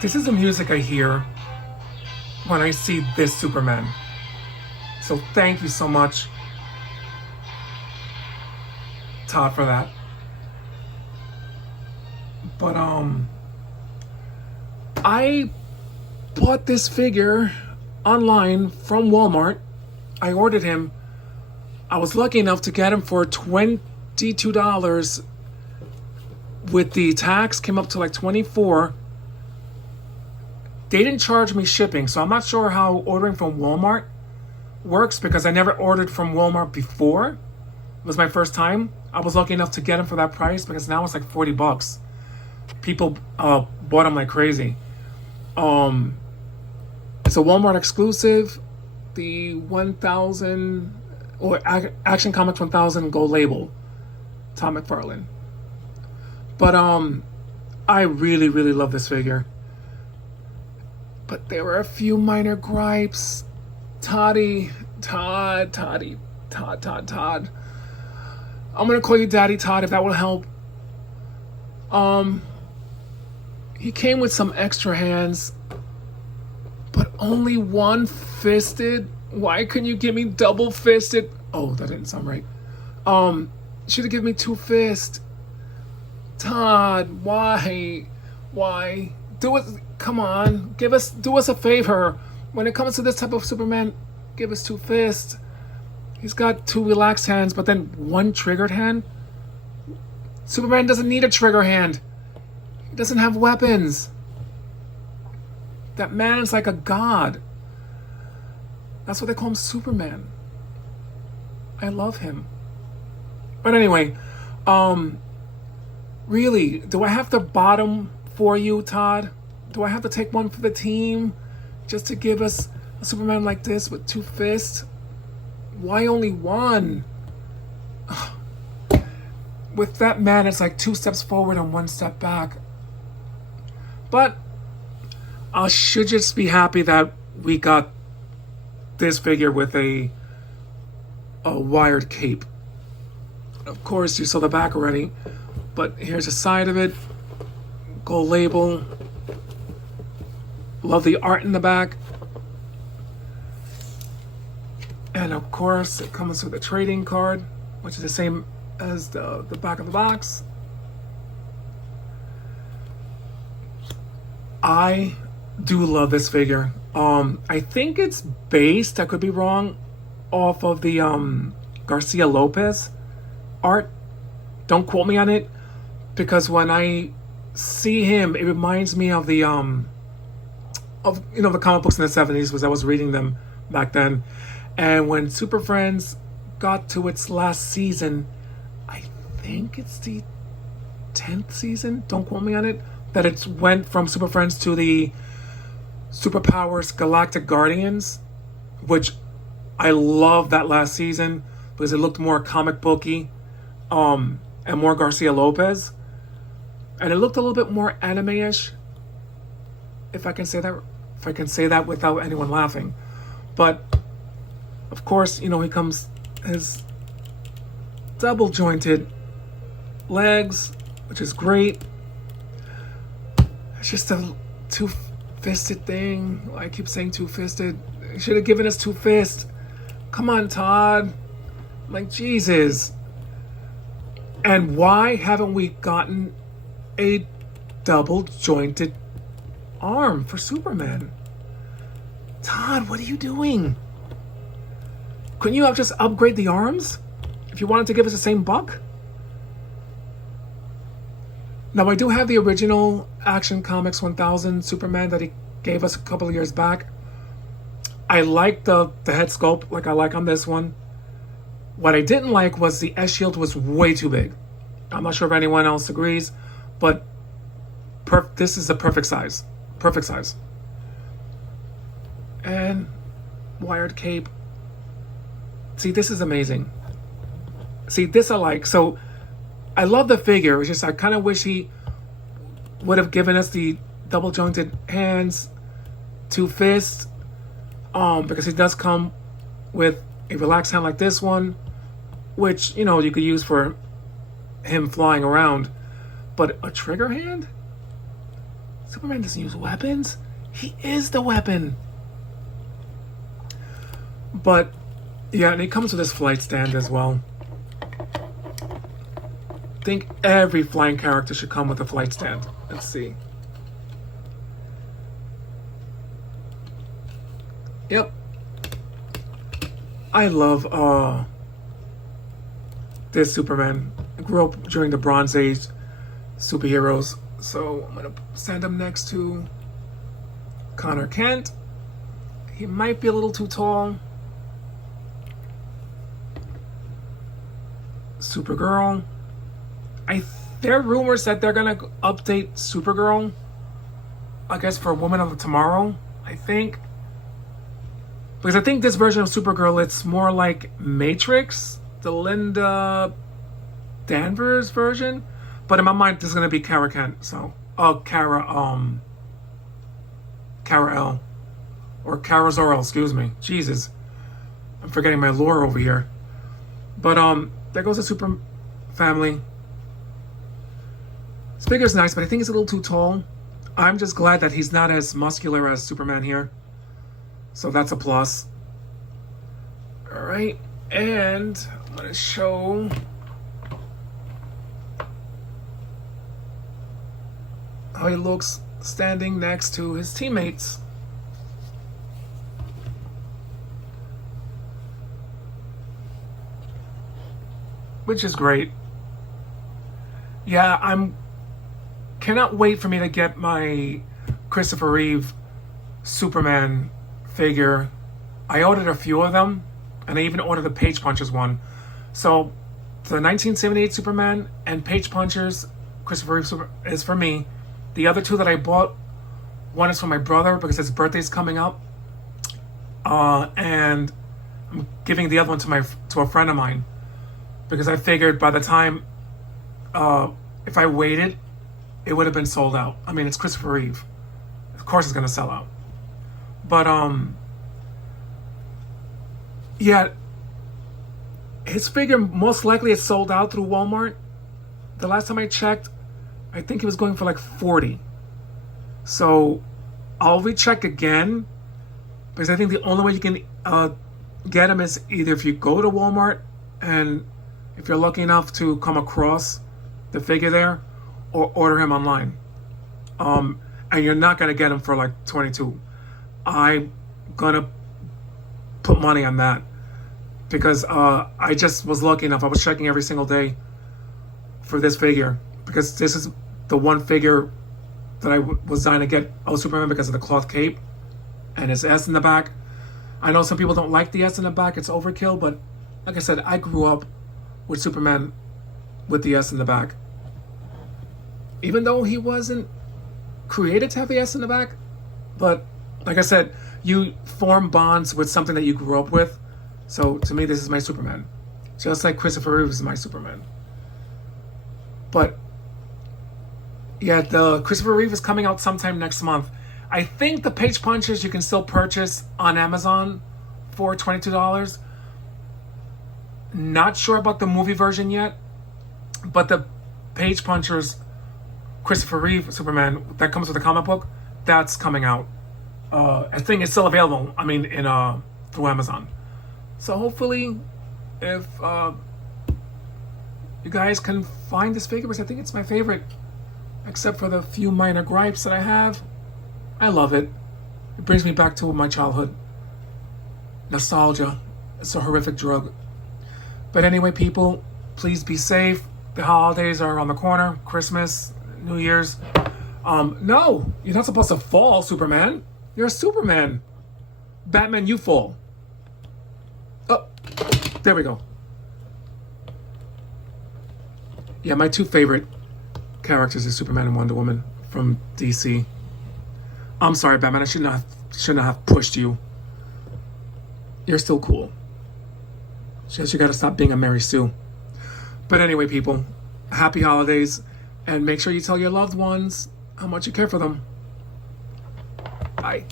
This is the music I hear when I see this Superman. So thank you so much, Todd, for that. But I bought this figure online from Walmart. I ordered him. I was lucky enough to get him for $22. With the tax, came up to like 24. They didn't charge me shipping, so I'm not sure how ordering from Walmart works because I never ordered from Walmart before. It was my first time. I was lucky enough to get him for that price because now it's like 40 bucks. People bought him like crazy. It's a Walmart exclusive. The 1000 or Action Comics 1000 gold label. Tom Mcfarlane. But I really, really love this figure. But there were a few minor gripes. Todd. I'm gonna call you Daddy Todd if that will help. He came with some extra hands, but only one-fisted. Why couldn't you give me double-fisted? Oh, that didn't sound right. Should have given me two-fist. Todd, why? Do it. Come on, do us a favor. When it comes to this type of Superman, give us two fists. He's got two relaxed hands, but then one triggered hand. Superman doesn't need a trigger hand. He doesn't have weapons. That man is like a god. That's what they call him, Superman. I love him. But anyway, really, do I have to bottom for you, Todd? Do I have to take one for the team just to give us a Superman like this with two fists? Why only one? With that man, it's like two steps forward and one step back. But I should just be happy that we got this figure with a wired cape. Of course, you saw the back already, but here's the side of it. Gold label. Love the art in the back. And of course, it comes with a trading card, which is the same as the back of the box. I do love this figure. I think it's based, I could be wrong, off of the Garcia Lopez art. Don't quote me on it, because when I see him, it reminds me of the the comic books in the 70s, because I was reading them back then. And when Super Friends got to its last season, I think it's the 10th season, don't quote me on it, that it went from Super Friends to the Superpowers Galactic Guardians, which I love that last season because it looked more comic booky and more Garcia Lopez. And it looked a little bit more anime-ish, if I can say that without anyone laughing. But of course, he comes his double jointed legs, which is great. It's just a two-fisted thing. I keep saying two-fisted. He should have given us two fists. Come on, Todd. Like, Jesus. And why haven't we gotten a double jointed arm for Superman? Todd, what are you doing? Couldn't you have just upgrade the arms if you wanted to give us the same buck? Now, I do have the original Action Comics 1000 Superman that he gave us a couple of years back. I like the head sculpt like I like on this one. What I didn't like was the S-shield was way too big. I'm not sure if anyone else agrees, but this is the perfect size. Perfect size. And wired cape. See, this is amazing. See, this I like. So I love the figure. It's just I kind of wish he would have given us the double jointed hands, two fists, because he does come with a relaxed hand like this one, which you could use for him flying around. But a trigger hand? Superman doesn't use weapons. He is the weapon. But yeah, and it comes with this flight stand as well. I think every flying character should come with a flight stand. Let's see. Yep. I love this Superman. I grew up during the Bronze Age superheroes, so I'm gonna stand him next to Connor Kent. He might be a little too tall. Supergirl. There are rumors that they're gonna update Supergirl, I guess, for Woman of Tomorrow, I think. Because I think this version of Supergirl, it's more like Matrix, the Linda Danvers version. But in my mind, this is gonna be Kara Kent. So, Kara L. Or Kara Zor-El, excuse me. Jesus. I'm forgetting my lore over here. But, there goes the Super family. This figure's nice, but I think it's a little too tall. I'm just glad that he's not as muscular as Superman here. So that's a plus. Alright, and I'm going to show how he looks standing next to his teammates. Which is great. Yeah, cannot wait for me to get my Christopher Reeve Superman figure. I ordered a few of them, and I even ordered the Page Punchers one. So the 1978 Superman and Page Punchers Christopher Reeve is for me. The other two that I bought, one is for my brother because his birthday's coming up, and I'm giving the other one to a friend of mine because I figured by the time if I waited, it would have been sold out. I mean, it's Christopher Reeve. Of course it's going to sell out. But, yeah, his figure most likely is sold out through Walmart. The last time I checked, I think it was going for like $40. So I'll recheck again because I think the only way you can get him is either if you go to Walmart and if you're lucky enough to come across the figure there, or order him online. And you're not gonna get him for like $22. I'm gonna put money on that because I just was lucky enough. I was checking every single day for this figure because this is the one figure that I was dying to get Superman because of the cloth cape and his S in the back. I know some people don't like the S in the back, it's overkill, but like I said, I grew up with Superman with the S in the back. Even though he wasn't created to have the S in the back, but like I said, you form bonds with something that you grew up with. So to me, this is my Superman. Just like Christopher Reeve is my Superman. But yeah, the Christopher Reeve is coming out sometime next month. I think the Page Punchers you can still purchase on Amazon for $22. Not sure about the movie version yet, but the Page Punchers Christopher Reeve Superman that comes with the comic book, that's coming out. I think it's still available. I mean, in through Amazon. So hopefully, if you guys can find this figure, because I think it's my favorite, except for the few minor gripes that I have. I love it. It brings me back to my childhood. Nostalgia. It's a horrific drug. But anyway, people, please be safe. The holidays are on the corner. Christmas, New Year's. No, you're not supposed to fall, Superman. You're a Superman. Batman, you fall. Oh, there we go. Yeah, my two favorite characters are Superman and Wonder Woman from DC. I'm sorry, Batman. I shouldn't have pushed you. You're still cool. Just you gotta stop being a Mary Sue. But anyway, people, happy holidays, and make sure you tell your loved ones how much you care for them. Bye.